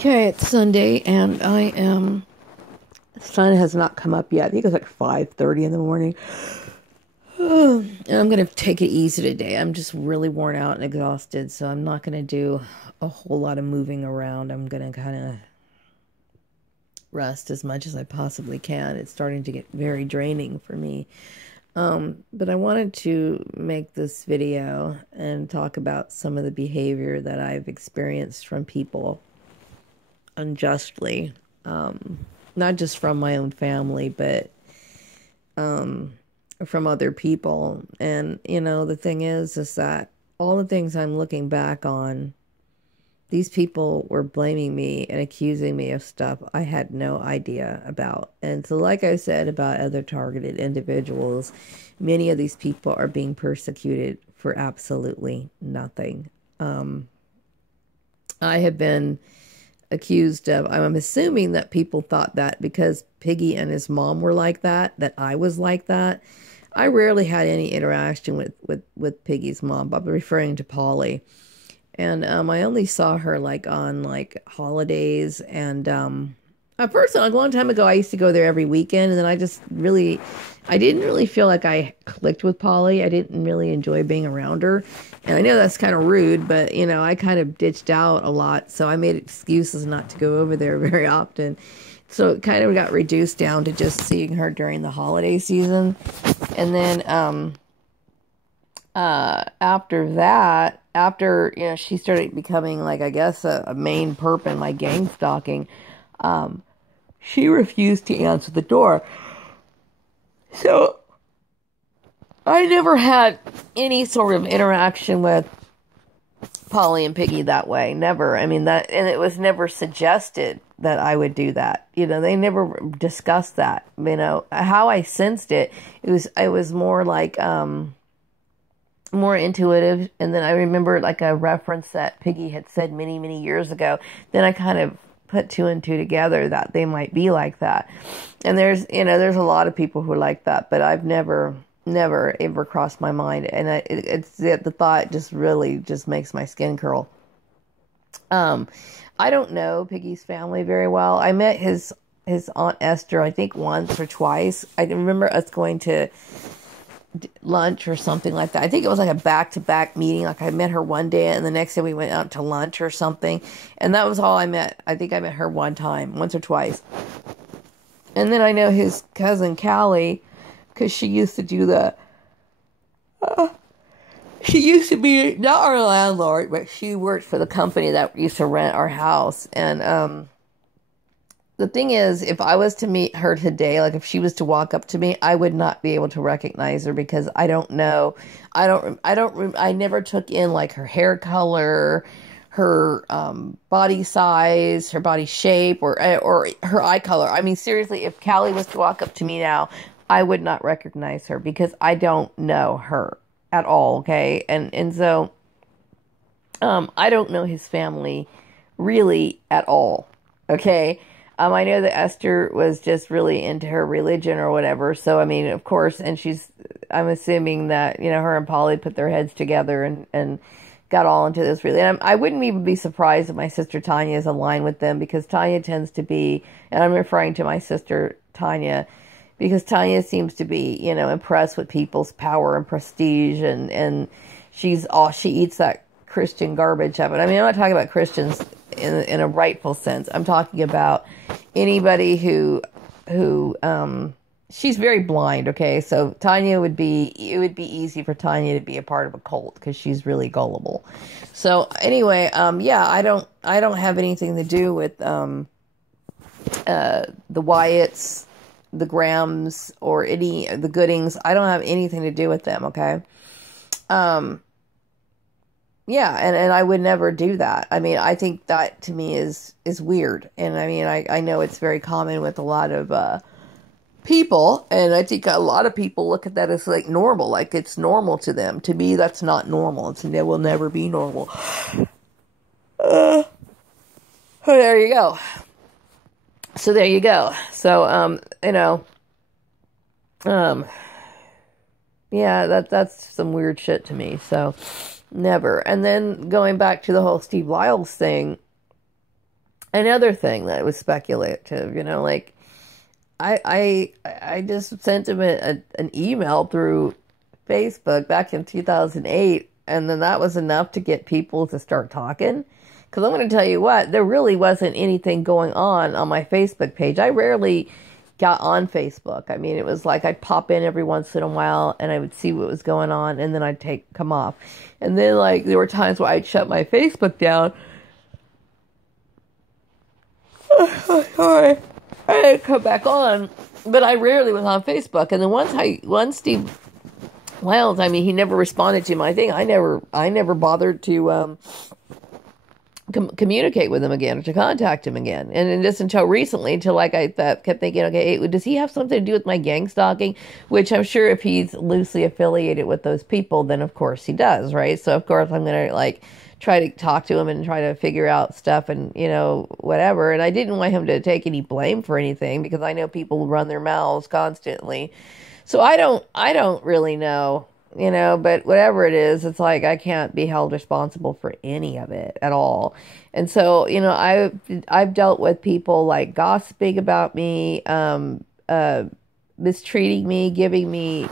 Okay, it's Sunday, and the sun has not come up yet. I think it's like 5:30 in the morning. And I'm gonna take it easy today. I'm just really worn out and exhausted, so I'm not gonna do a whole lot of moving around. I'm gonna kind of rest as much as I possibly can. It's starting to get very draining for me. But I wanted to make this video and talk about some of the behavior that I've experienced from people unjustly. Not just from my own family, but um, from other people. And, the thing is that all the things I'm looking back on, these people were blaming me and accusing me of stuff I had no idea about. And so, like I said about other targeted individuals, many of these people are being persecuted for absolutely nothing. I have been accused of, I'm assuming that people thought that because Piggy and his mom were like that I was like that. I rarely had any interaction with Piggy's mom, but I'm referring to Polly. And I only saw her like on like holidays. And at first, like a long time ago, I used to go there every weekend. And then I didn't really feel like I clicked with Polly. I didn't really enjoy being around her. And I know that's kind of rude, but I kind of ditched out a lot. So I made excuses not to go over there very often. So it kind of got reduced down to just seeing her during the holiday season. And then after that, she started becoming like, I guess, a main perp in my gang stalking, she refused to answer the door. So I never had any sort of interaction with Polly and Piggy that way. Never. I mean, and it was never suggested that I would do that. They never discussed that. How I sensed it, it was more like, more intuitive. And then I remember like a reference that Piggy had said many, many years ago. Then I kind of put two and two together that they might be like that. And there's a lot of people who are like that, but I've never ever crossed my mind. And it's the thought just really just makes my skin curl. I don't know Piggy's family very well. I met his Aunt Esther, I think once or twice. I remember us going to lunch or something like that. I think it was like a back-to-back meeting. Like I met her one day and the next day we went out to lunch or something. And that was all I met. I think I met her one time, once or twice. And then I know his cousin Callie, because she used to do she used to be not our landlord, but she worked for the company that used to rent our house. And the thing is, if I was to meet her today, like if she was to walk up to me, I would not be able to recognize her because I don't know. I never took in like her hair color, her body size, her body shape, or her eye color. I mean, seriously, if Callie was to walk up to me now, I would not recognize her because I don't know her at all. Okay. And so, I don't know his family really at all. Okay. I know that Esther was just really into her religion or whatever. So, I mean, of course, and I'm assuming that, her and Polly put their heads together and got all into this religion. I wouldn't even be surprised if my sister Tanya is aligned with them because Tanya tends to be, and I'm referring to my sister Tanya, because Tanya seems to be, impressed with people's power and prestige and she eats that Christian garbage of it. I mean, I'm not talking about Christians in a rightful sense. I'm talking about anybody who she's very blind. Okay. So it would be easy for Tanya to be a part of a cult because she's really gullible. So anyway, yeah, I don't have anything to do with, the Wyatts, the Grahams, or any of the Goodings. I don't have anything to do with them. Okay. Yeah, and I would never do that. I mean, I think that to me is weird. And I mean, I know it's very common with a lot of people, and I think a lot of people look at that as like normal, like it's normal to them. To me, that's not normal. It will never be normal. There you go. So there you go. So yeah, that's some weird shit to me. So never. And then going back to the whole Steve Lyles thing, Another thing that was speculative, like I just sent him an email through Facebook back in 2008, and then that was enough to get people to start talking. Because I'm going to tell you what, there really wasn't anything going on my Facebook page. I rarely got on Facebook. I mean, it was like I'd pop in every once in a while and I would see what was going on, and then I'd come off. And then like there were times where I'd shut my Facebook down. Sorry. I didn't come back on, but I rarely was on Facebook. And then once Steve Wiles, I mean, he never responded to my thing. I never bothered to communicate with him again or to contact him again. And then just until recently, until like I kept thinking, okay, does he have something to do with my gang stalking? Which I'm sure if he's loosely affiliated with those people, then of course he does, right? So of course I'm gonna like try to talk to him and try to figure out stuff and, whatever. And I didn't want him to take any blame for anything because I know people run their mouths constantly. So I don't really know, but whatever it is, it's like I can't be held responsible for any of it at all. And so, I've dealt with people like gossiping about me, mistreating me, giving me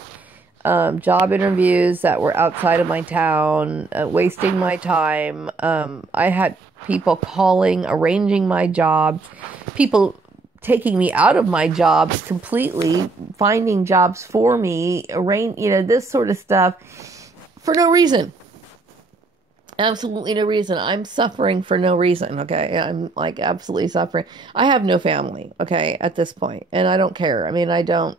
job interviews that were outside of my town, wasting my time. I had people calling, arranging my jobs, people taking me out of my jobs completely, finding jobs for me, this sort of stuff for no reason. Absolutely no reason. I'm suffering for no reason, okay? I'm like absolutely suffering. I have no family, okay, at this point, and I don't care. I mean, I don't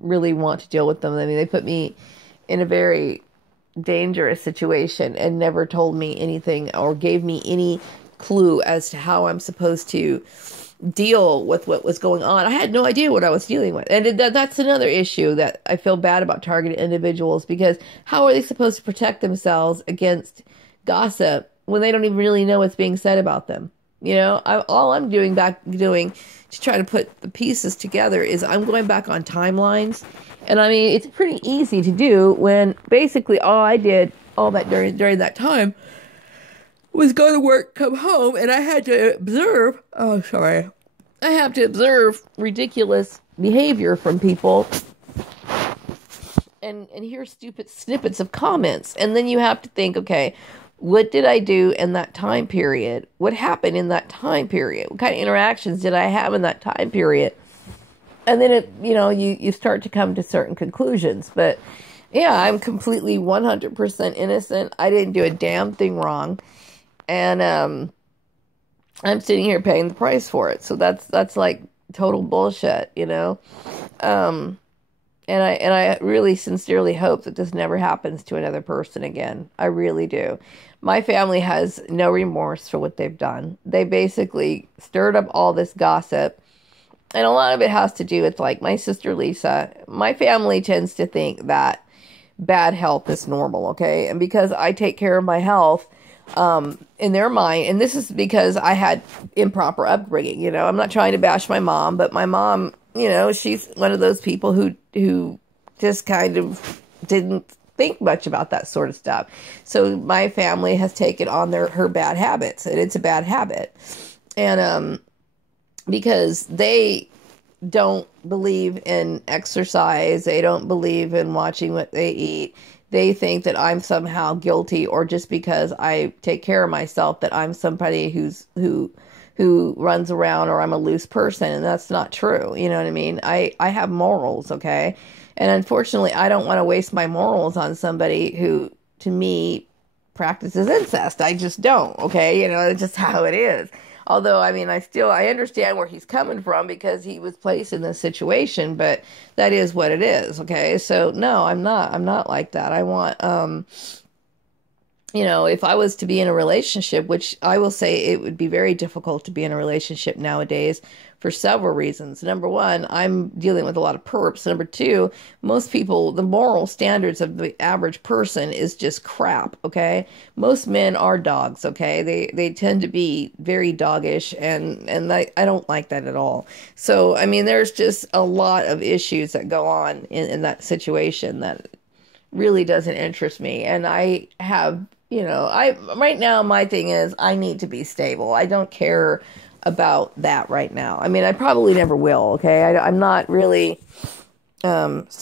really want to deal with them. I mean, they put me in a very dangerous situation and never told me anything or gave me any clue as to how I'm supposed to deal with what was going on. I had no idea what I was dealing with. And that's another issue that I feel bad about targeted individuals, because how are they supposed to protect themselves against gossip when they don't even really know what's being said about them? All I'm doing to try to put the pieces together is I'm going back on timelines. And I mean, it's pretty easy to do when basically all I did all that during that time was go to work, come home, and I had to observe, I have to observe ridiculous behavior from people and hear stupid snippets of comments. And then you have to think, okay, what did I do in that time period? What happened in that time period? What kind of interactions did I have in that time period? And then you start to come to certain conclusions. But yeah, I'm completely 100% innocent. I didn't do a damn thing wrong. And I'm sitting here paying the price for it. So that's like total bullshit, And I really sincerely hope that this never happens to another person again. I really do. My family has no remorse for what they've done. They basically stirred up all this gossip. And a lot of it has to do with like my sister Lisa. My family tends to think that bad health is normal, okay? And because I take care of my health, in their mind, and this is because I had improper upbringing, I'm not trying to bash my mom, but my mom, she's one of those people who just kind of didn't think much about that sort of stuff. So my family has taken on her bad habits, and it's a bad habit. And, because they don't believe in exercise, they don't believe in watching what they eat. They think that I'm somehow guilty, or just because I take care of myself, that I'm somebody who runs around, or I'm a loose person. And that's not true. You know what I mean? I have morals, okay? And unfortunately, I don't want to waste my morals on somebody who, to me, practices incest. I just don't, okay? It's just how it is. Although, I mean, I understand where he's coming from, because he was placed in this situation, but that is what it is, okay? So, no, I'm not like that. I want, if I was to be in a relationship, which I will say it would be very difficult to be in a relationship nowadays for several reasons. Number one, I'm dealing with a lot of perps. Number two, most people, the moral standards of the average person is just crap, okay? Most men are dogs, okay? They tend to be very doggish, and I don't like that at all. So, I mean, there's just a lot of issues that go on in that situation that really doesn't interest me. And I have, right now my thing is I need to be stable. I don't care about that right now. I mean, I probably never will. Okay, I'm not really